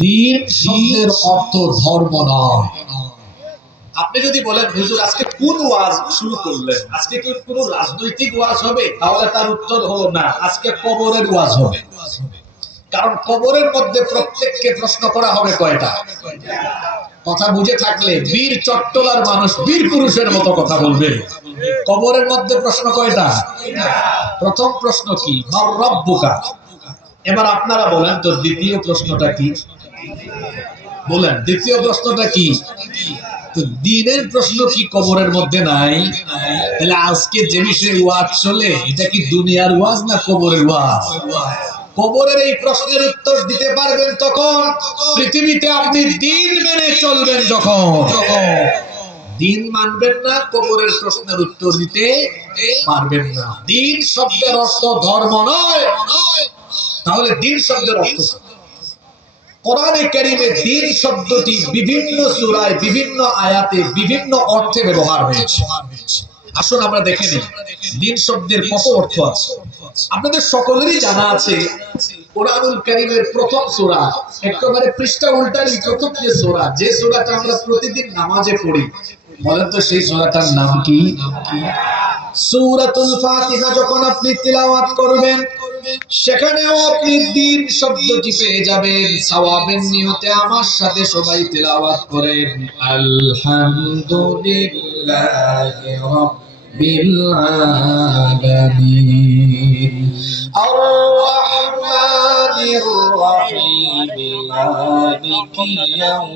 দ্বীন শব্দের অর্থ ধর্ম নয়। আপনি যদি বলেন হুজুর আজকে কোন ওয়াজ শুরু করলেন, আজকে কি কোনো রাজনৈতিক ওয়াজ হবে, তাহলে তার উত্তর হলো না, আজকে কবরের ওয়াজ হবে। কারণ কবরের মধ্যে প্রত্যেককে প্রশ্ন করা হবে কয়টা? কথা বুঝে থাকলে বীর চট্টলার মানুষ বীর পুরুষের মতো কথা বলবে। কবরের মধ্যে প্রশ্ন কয়টা? প্রথম প্রশ্ন কি? মার রব্বুকা। এবার আপনারা বলেন তো দ্বিতীয় প্রশ্নটা কি? বলেন দ্বিতীয় প্রশ্নটা কি? তো দ্বীনের প্রশ্ন কি কবরের মধ্যে নাই? তাহলে আজকে যে বিষয়ে ওয়াজ চলে, এটা কি দুনিয়ার ওয়াজ না কবরের ওয়াজ? কবরের এই প্রশ্নের উত্তর দিতে পারবেন তখন পৃথিবীতে আপনি দ্বীন মেনে চলবেন। যখন দ্বীন মানবেন না, কবরের প্রশ্নের উত্তর দিতে পারবেন না। দ্বীন শব্দের অর্থ ধর্ম নয়। তাহলে দ্বীন শব্দের অর্থ কি? কোরআনে কারীমে দ্বীন শব্দটি বিভিন্ন সূরায় বিভিন্ন আয়াতে বিভিন্ন অর্থে ব্যবহার হয়েছে। আসুন আমরা দেখে নিই দ্বীন শব্দের কত অর্থ আছে। আপনাদের সকলেরই জানা আছে কোরআনুল কারীমের প্রথম সূরা, একেবারে পৃষ্ঠা উল্টালেই প্রথম যে সূরা, যে সূরাটা আমরা প্রতিদিন নামাজে পড়ি, বলেন তো সেই সূরাটার নাম কি? সূরাতুল ফাতিহা। যখন আপনি তিলাওয়াত করবেন সেখানেও আপনি দ্বীন শব্দটি পেয়ে যাবেন। সওয়াবের নিয়তে আমার সাথে সবাই তিলাওয়াত করেন, আলহামদুলিল্লাহি রাব্বিল আলামিন আর রাহমানির রাহিম মালিকি ইয়াউম